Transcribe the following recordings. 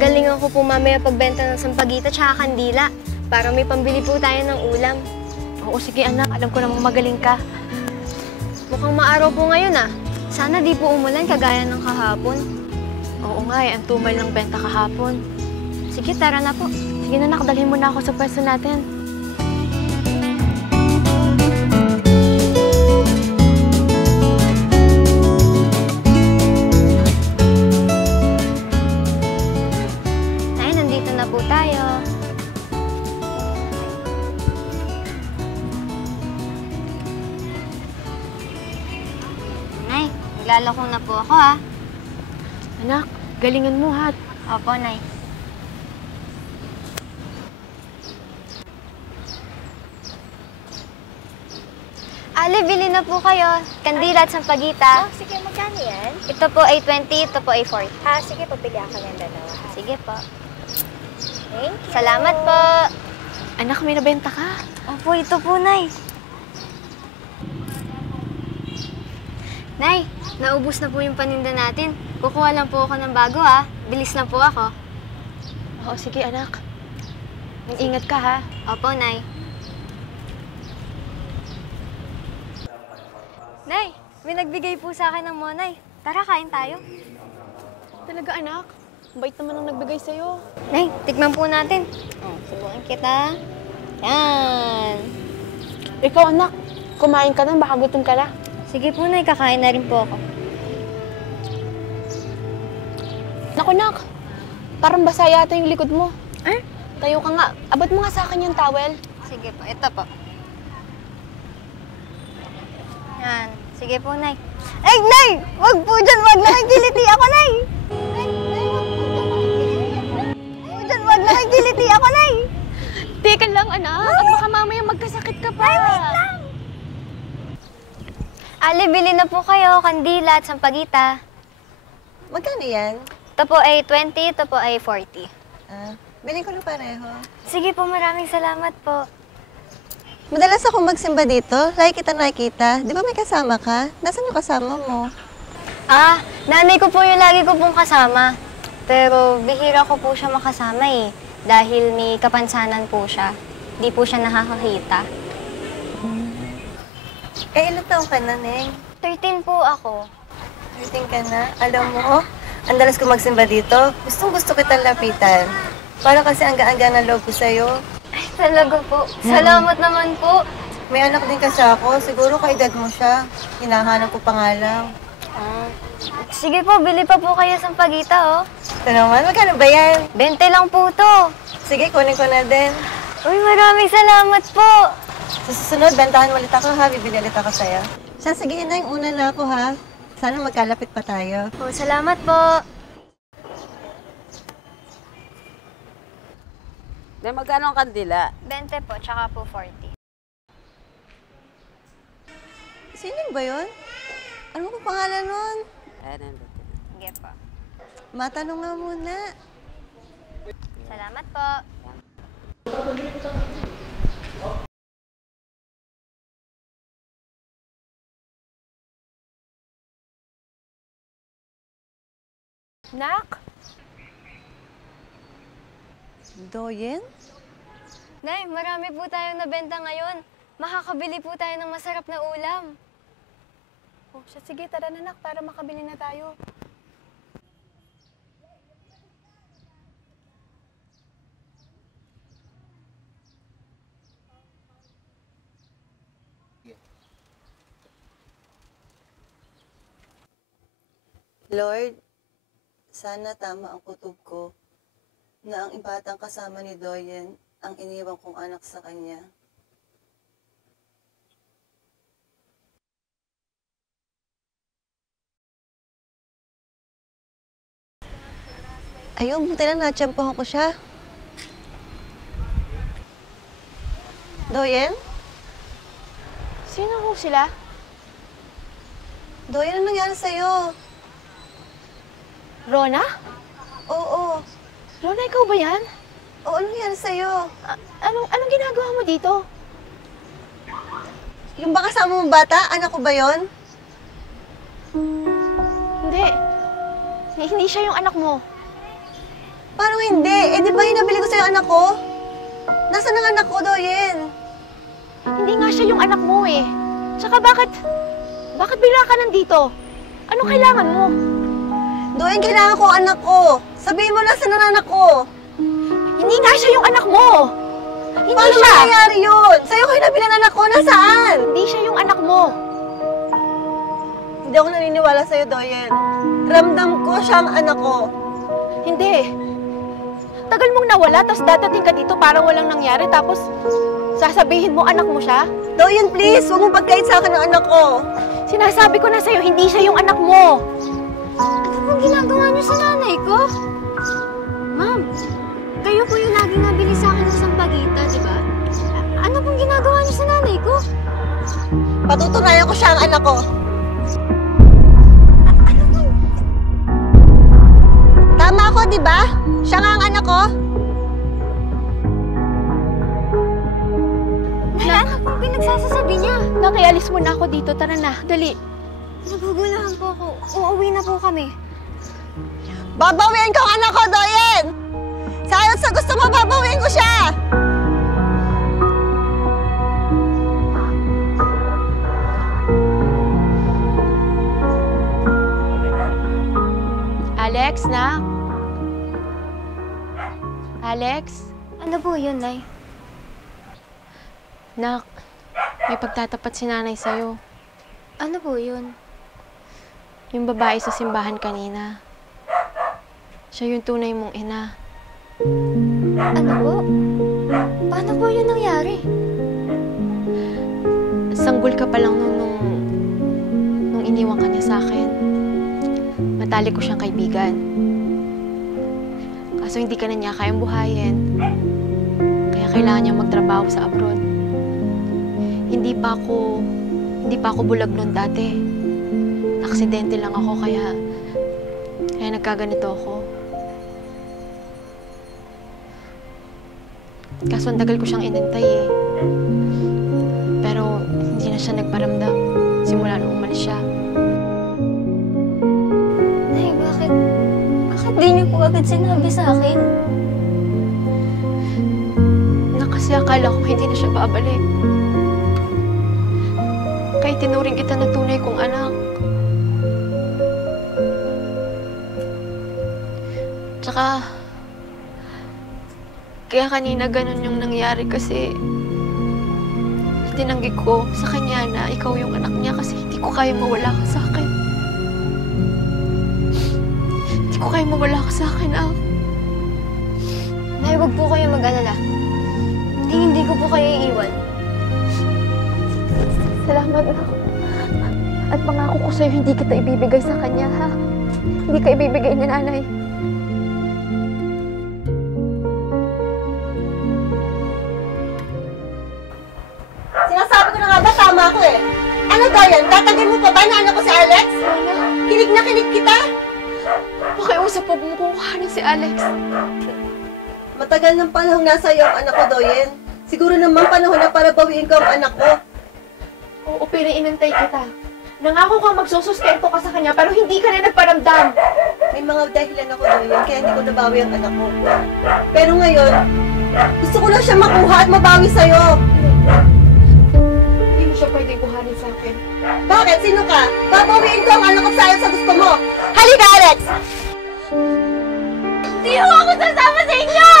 Gagalingan ko po mamaya pagbenta ng sampagita tsaka kandila para may pambili po tayo ng ulam. Oo, sige anak. Alam ko namang magaling ka. Mukhang maaraw po ngayon ah. Sana di po umulan kagaya ng kahapon. Oo nga ang tumal ng benta kahapon. Sige, tara na po. Sige na anak, dalhin mo na ako sa pwesto natin. Nay, nandito na po tayo. Nay, naglalako na po ako ha. Anak, galingan mo ha. Opo, Nay. Ali, bili na po kayo. Kandila at sampagita. Oh, sige, magkano yan? Ito po ay 20, ito po ay 40. Sige, pabili ako ng dalawa. Sige po. Thank you. Salamat po. Anak, may nabenta ka. Opo, ito po, Nay. Nay, naubos na po yung paninda natin. Kukuha lang po ako ng bago, ha. Bilis lang po ako. Oo, sige anak. Ingat ka ha. Opo, Nay. Nay, may nagbigay po sa akin ng monay. Tara, kain tayo. Talaga anak. Bait naman ang nagbigay sa'yo. Nay, tikman po natin. Oh, subukan kita. Yan. Ikaw anak, kumain ka na, baka gutom ka na. Sige po, Nay. Kakain na rin po ako. Naku nak, parang basa yata yung likod mo. Eh? Tayo ka nga. Abot mo nga sa akin yung towel. Sige po, ito po. Yan. Sige po, Nay. Ay, Nay! Wag po dyan! Wag nakikiliti ako, Nay! Nay, wag po dyan! Wag nakikiliti ako, Nay! Teka lang anak, at baka mamaya magkasakit ka pa. Ay, wait lang! Ali, bili na po kayo. Kandila at sampagita. Magkano yan? Ito po ay 20, ito po ay 40. Bilhin ko na pareho. Sige po, maraming salamat po. Madalas ako magsimba dito. Lagi kita nakikita. Di ba may kasama ka? Nasaan yung kasama mo? Ah, nanay ko po yung lagi ko pong kasama. Pero bihira ko po siya makasama eh. Dahil may kapansanan po siya. Di po siya nakakakita. Ilan taong ka na, Neng? 13 po ako. 13 ka na. Alam mo, ang dalas ko magsimba dito. Gustong-gusto kitang lapitan. Para kasi ang gaan-gaan ng loob ko sa'yo. Ay, talaga po. Salamat naman po. May anak din kasi ako. Siguro kaedad mo siya. Hinahanap ko pa nga lang. Sige po, bili pa po kayo sa pagita, oh. Ito naman, magkano ba yan? 20 lang po to. Sige, kunin ko na din. Uy, maraming salamat po. Sa susunod, bentahan ulit ako ha. Bibili ulit ako sa'yo. Siya, sige na yung una na ako ha. Sana magkalapit pa tayo. Oh, salamat po. Magkano ang kandila? 20 po, tsaka po 40. Sino ba yun? Ano ba pangalan nun? Nandito. Sige po. Matanong nga muna. Salamat po. Nak? Doyen? Nay, marami po tayong nabenta ngayon. Makakabili po tayo ng masarap na ulam. Oh, siya, sige, tara na nak, para makabili na tayo. Lord, sana tama ang kutob ko na ang batang kasama ni Doyen ang iniwang kong anak sa kanya. Ayun, buti na natsyempohan ko siya. Doyen? Sino ho sila? Doyen, anong nangyari sa'yo? Rona? Oo. Rona, ikaw ba yan? Oo, anong nangyari sa'yo? Anong ginagawa mo dito? Yung ba kasama mong bata? Anak ko ba yon? Hindi. Hindi siya yung anak mo. Paano hindi? Eh, di ba hinabili ko sa'yo anak ko? Nasaan ang anak ko, Doyen? Hindi nga siya yung anak mo eh. Tsaka bakit bigla ka nandito? Ano kailangan mo? Doyen, kailangan ko ang anak ko. Sabihin mo, nasaan ang anak ko? Hindi nga siya yung anak mo! Hindi Paano siya! mangyayari yun? Sa'yo ko hinabili ang anak ko. Nasaan? Hindi siya yung anak mo! Hindi ako naniniwala sa'yo, Doyen. Ramdam ko siya ang anak ko. Hindi. Tagal mong nawala, tapos dadating ka dito parang walang nangyari, tapos sasabihin mo anak mo siya? Doyen, please, huwag mong pagkait sa akin ng anak ko. Sinasabi ko na sa'yo, hindi siya yung anak mo! Ano pong ginagawa niyo sa nanay ko? Ma'am, kayo po yung laging nabili sa akin ng sampagita, di ba? Ano pong ginagawa niyo sa nanay ko? Patutunayan ko siya ang anak ko. Tama ako, di ba? Siya nga ang anak ko. Nay, ano pong pinagsasasabi niya? Nakialis mo na ako dito, tara na, dali. Nagugulahan po ako. Uuwi na po kami. Babawiin ko ang anak ko, Doyen! Sayot sa gusto mo, babawiin ko siya! Alex, nak? Alex? Ano po yun, Nay? Nak, may pagtatapat si nanay sa'yo. Ano po yun? Yung babae sa simbahan kanina. Siya yung tunay mong ina. Ano po? Paano po yun nangyari? Sanggol ka pa lang nung iniwan ka niya sa akin. Matalik ko siyang kaibigan. Kaso hindi ka na niya kayang buhayin. Kaya kailangan niyang magtrabaho sa abroad. Hindi pa ako bulag noon dati. Aksidente lang ako kaya nagkaganito ako. Kaso ang tagal ko siyang inintay eh. Pero hindi na siya nagparamdam simula nung umalis siya. Nay, bakit di niyo po agad sinabi sa akin? Kasi akala ko hindi na siya babalik. Kaya tinuring kita na tunay kong anak. Tsaka, kaya kanina ganun yung nangyari kasi tinanggit ko sa kanya na ikaw yung anak niya kasi hindi ko kaya mawala ka sa akin. Hindi ko kaya mawala ka sa akin, ah. Nay, huwag po kayo mag-alala. Hindi ko po kayo iiwan. Salamat, na. At pangako ko sa'yo, hindi kita ibibigay sa kanya, ha? Hindi ka ibibigay ni nanay. Sinasabi ko na nga ba, tama ako eh. Ano, Doyen? Tatagin mo pa ba na anak ko si Alex? Kinig na kinig kita. Pakiusap po mo kukuhanin si Alex. Matagal ng panahon nasa iyo ang anak ko, Doyen. Siguro naman panahon na para bawiin ko ang anak ko. Oo, pero inantay kita. Nangako kang magsusustento ka sa kanya pero hindi ka na nagparamdam. May mga dahilan ako, Doyen, kaya hindi ko nabawi ang anak ko. Pero ngayon, gusto ko lang siya makuha at mabawi sa'yo. Hindi mo siya pwedeng kuhanin sa akin. Bakit? Sino ka? Babawiin ko ang anak ko sa'yo sa gusto mo. Halika, Alex! Hindi ako sasama sa inyo!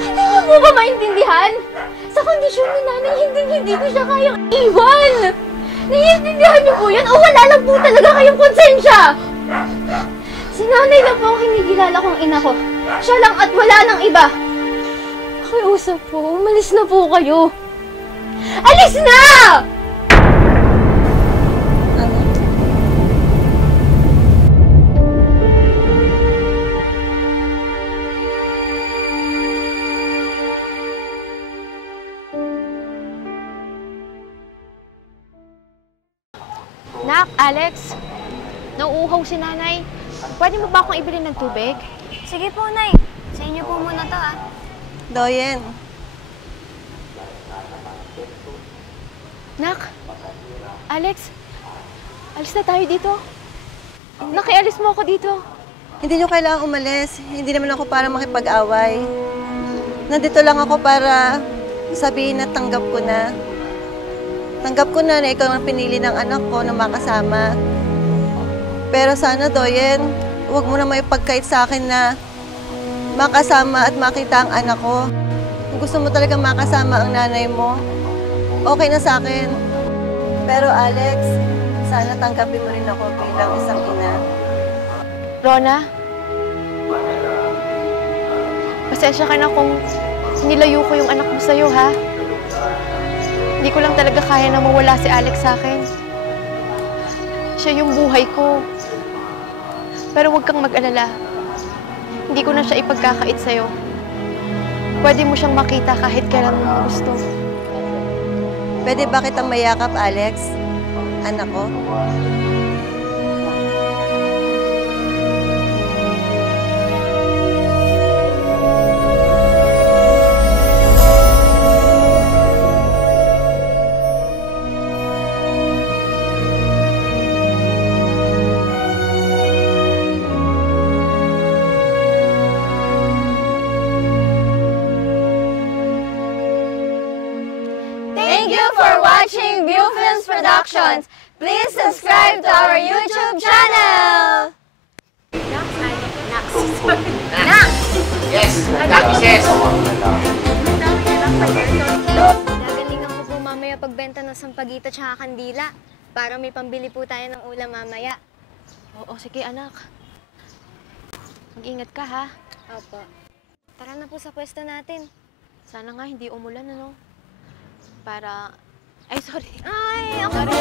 Hindi mo po ba maintindihan? Sa kondisyon ni nanay, hindi ko siya kayang iwan! Naiintindihan niyo po yan o wala lang po talaga kayong konsensya? Si nanay lang po ang hinigilala kong ina ko. Siya lang at wala nang iba. Pakiusap po, umalis na po kayo. Alis na! Ano? Nak, Alex, nauuhaw si nanay. Pwede mo ba akong ibili ng tubig? Sige po, Nay. Sa inyo po muna to, ah. Doyen, Nak, Alex, alis na tayo dito. Nakialis mo ako dito. Hindi nyo kailangang umalis. Hindi naman ako para makipag-away. Nandito lang ako para sabihin na tanggap ko na. Tanggap ko na ikaw ang pinili ng anak ko na makasama. Pero sana, Doyen, huwag mo na may pagkait sa akin na makasama at makita ang anak ko. Kung gusto mo talaga makasama ang nanay mo, okay na sa akin. Pero Alex, sana tanggapin mo rin ako bilang isang ina. Rona, pasensya ka na kung nilayo ko yung anak mo sa'yo, ha? Hindi ko lang talaga kaya na mawala si Alex sa akin. Siya yung buhay ko. Pero huwag kang mag-alala. Hindi ko na siya ipagkakait sa'yo. Pwede mo siyang makita kahit kailan mo gusto. Pwede ba kitang mayakap, Alex? Anak ko? Thank you for watching View Films Productions. Please subscribe to our YouTube channel. Gagalingan ko po mamaya pagbenta ng sampagita tsaka kandila para may pambili po tayo ng ulam mamaya. Oo, sige anak. Mag-ingat ka, ha? Opo. Tara na po sa pwesto natin. Sana nga hindi umulan, ano? Para... Ay, sorry. Ay, ako Sorry.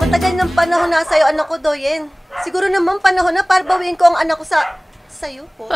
Matagal ng panahon na sa'yo, anak ko, Doyen. Siguro naman panahon na para bawiin ko ang anak ko sa'yo po.